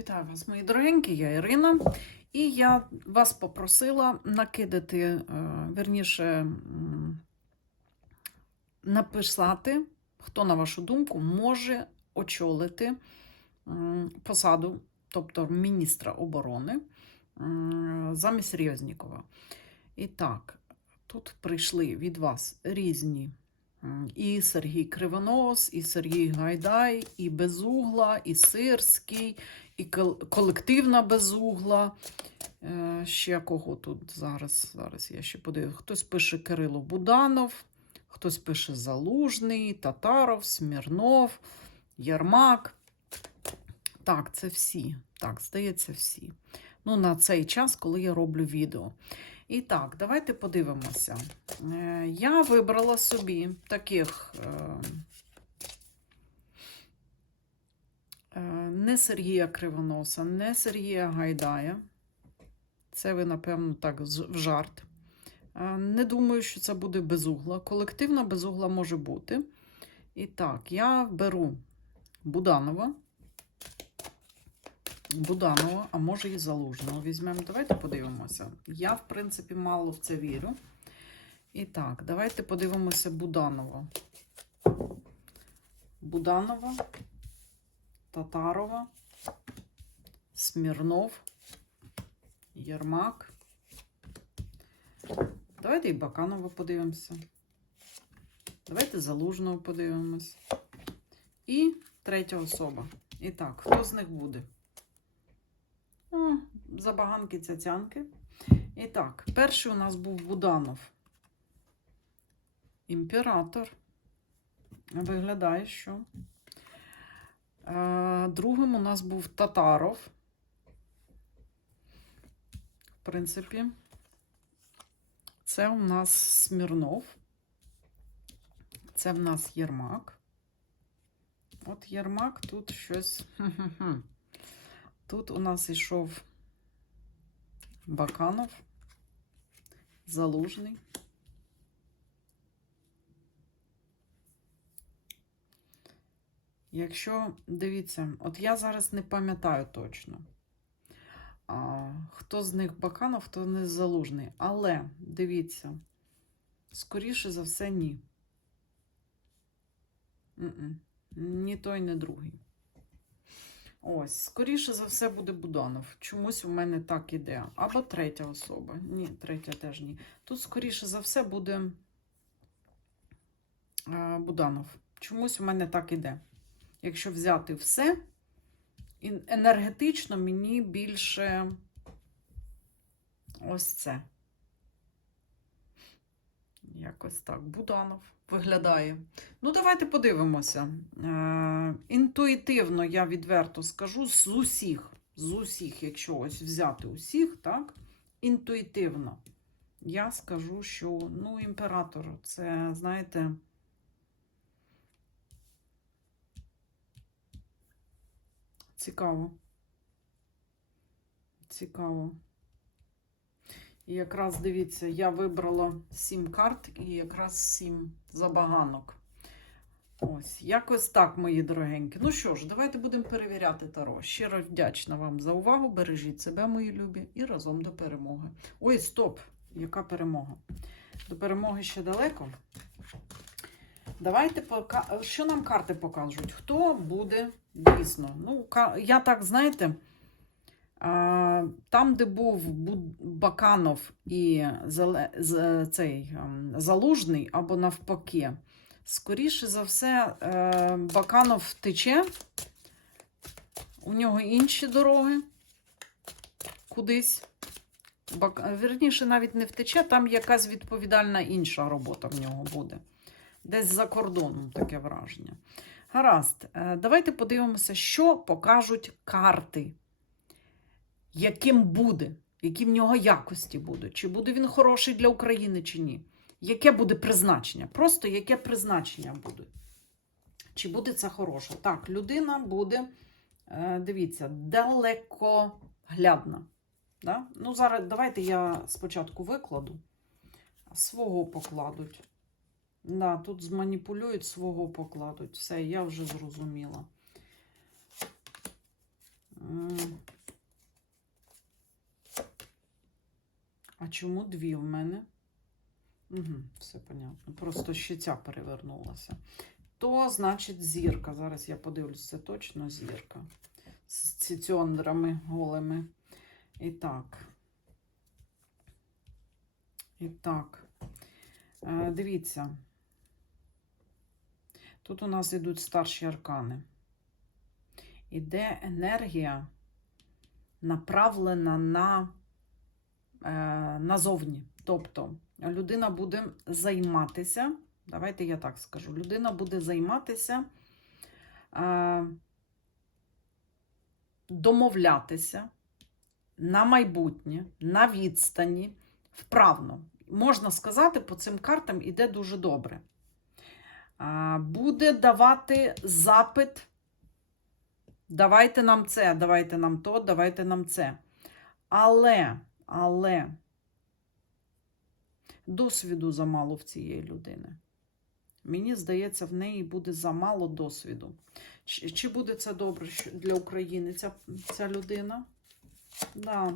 Вітаю вас, мої дорогенькі, я Ірина. І я вас попросила накидати, е, верніше, написати, хто, на вашу думку, може очолити посаду, тобто міністра оборони замість Резнікова. І так, тут прийшли від вас різні. І Сергій Кривонос, і Сергій Гайдай, і Безугла, і Сирський, і колективна безугла. Е, ще кого тут зараз? Зараз я ще подивлюсь. Хтось пише Кирило Буданов, хтось пише Залужний, Татаров, Смірнов, Ярмак. Так, це всі. Так, здається, всі. Ну, на цей час, коли я роблю відео. І так, давайте подивимося. Е, Я вибрала собі таких. е, Е, Не Сергія Кривоноса, не Сергія Гайдая. Це ви, напевно, так в жарт. Не думаю, що це буде безугла. Колективна безугла може бути. І так, я беру Буданова. Буданова, а може і Залужного візьмемо. Давайте подивимося. Я, в принципі, мало в це вірю. І так, давайте подивимося Буданова. Буданова. Татарова, Смірнов, Єрмак. Давайте і Баканова подивимося. Давайте Залужного подивимось. І третя особа. І так, хто з них буде? О, забаганки цяцянки. І так, перший у нас був Буданов. Імператор. Виглядає, що. Е, Другим у нас був Татаров. В принципі, це у нас Смірнов. Це в нас Єрмак. От Єрмак тут щось. Тут у нас йшов Баканов, Залужний. Якщо дивіться, от я зараз не пам'ятаю точно, а, хто з них Баканов, хто не залужний. Але дивіться, скоріше за все, ні. Ні той, ні другий. Ось, скоріше за все буде Буданов. Чомусь у мене так іде. Або третя особа. Ні, третя теж ні. Тут, скоріше за все, буде е, Буданов. Чомусь у мене так іде. Якщо взяти все, енергетично мені більше ось це. Якось так. Буданов виглядає. Ну, давайте подивимося. Е, інтуїтивно я відверто скажу з усіх, з усіх, якщо ось взяти усіх, так? Інтуїтивно. Я скажу, що ну, імператор, це, знаєте. Цікаво. Цікаво. І якраз дивіться, я вибрала сім карт і якраз сім забаганок. Ось, якось так, мої дорогенькі. Ну що ж, давайте будемо перевіряти Таро. Щиро вдячна вам за увагу. Бережіть себе, мої любі, і разом до перемоги. Ой, стоп! Яка перемога? До перемоги ще далеко. Давайте пока... що нам карти покажуть? Хто буде дійсно? Ну, я так, знаєте, там, де був Баканов і цей ем, Залужний, або навпаки, скоріше за все, е, Баканов втече, у нього інші дороги кудись. Вірніше, навіть не втече, там якась відповідальна інша робота в нього буде. Десь за кордоном таке враження. Гаразд, е, давайте подивимося, що покажуть карти. Яким буде, які в нього якості будуть. Чи буде він хороший для України, чи ні. Яке буде призначення? Просто яке призначення буде? Чи буде це хороше? Так, людина буде, е, дивіться, далекоглядна. Да? Ну, зараз давайте я спочатку викладу, свого покладуть. Да, тут зманіпулюють, свого покладуть. Все, я вже зрозуміла. Чому дві в мене? Угу, все понятно. Просто ще ця перевернулася. То, значить, зірка. Зараз я подивлюсь, це точно зірка. З ціцьондрами голими. І так. І так. Е, дивіться. Тут у нас йдуть старші аркани. Іде енергія, направлена на назовні. Тобто людина буде займатися, давайте я так скажу, людина буде займатися, е, домовлятися на майбутнє, на відстані, вправно. Можна сказати, по цим картам іде дуже добре. Е, буде давати запит. Давайте нам це, давайте нам то, давайте нам це. Але, але досвіду замало в цієї людини. Мені здається, в неї буде замало досвіду. Чи, чи буде це добре для України ця, ця людина? Да.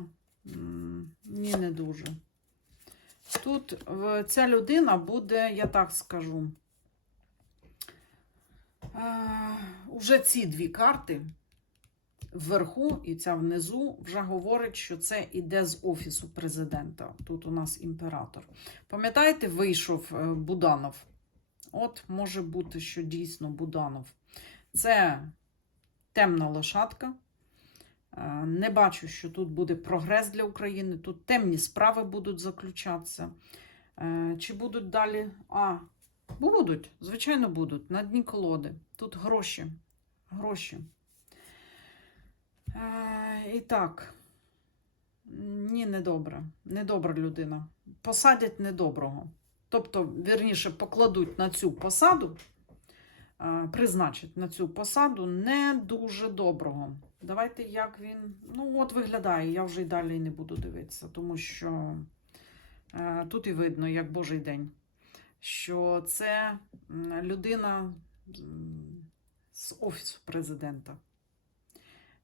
Ні, не дуже. Тут ця людина буде, я так скажу, е, уже ці дві карти вверху і ця внизу вже говорить, що це іде з офісу президента. Тут у нас імператор. Пам'ятаєте, вийшов е, Буданов? От може бути, що дійсно Буданов. Це темна лошадка. Е, Не бачу, що тут буде прогрес для України. Тут темні справи будуть заключатися. Е, Чи будуть далі? А, будуть, звичайно, будуть. На дні колоди. Тут гроші. Гроші. Е, І так. Ні, недобре. Недобра людина. Посадять недоброго. Тобто, вірніше, покладуть на цю посаду, е, призначать на цю посаду не дуже доброго. Давайте, як він. Ну, от виглядає, я вже й далі не буду дивитися, тому що е, тут і видно, як Божий день, що це людина з офісу президента.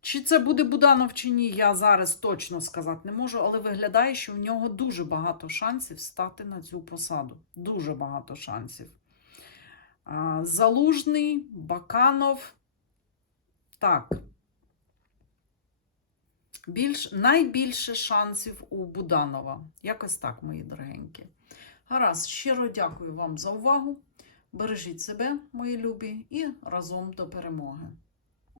Чи це буде Буданов чи ні, я зараз точно сказати не можу, але виглядає, що в нього дуже багато шансів стати на цю посаду. Дуже багато шансів. Залужний, Баканов. Так. Більш, найбільше шансів у Буданова. Якось так, мої дорогенькі. Гаразд, щиро дякую вам за увагу. Бережіть себе, мої любі, і разом до перемоги.